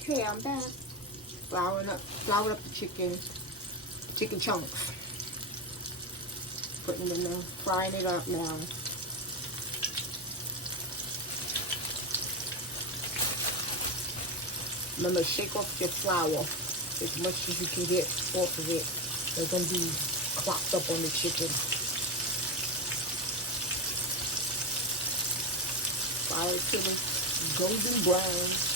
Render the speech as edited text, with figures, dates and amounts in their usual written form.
Okay, I'm back. Flouring up the chicken chunks. Putting it in there, frying it up now. Remember, shake off your flour as much as you can get off of it. They're going to be clopped up on the chicken. Fry it to the golden brown.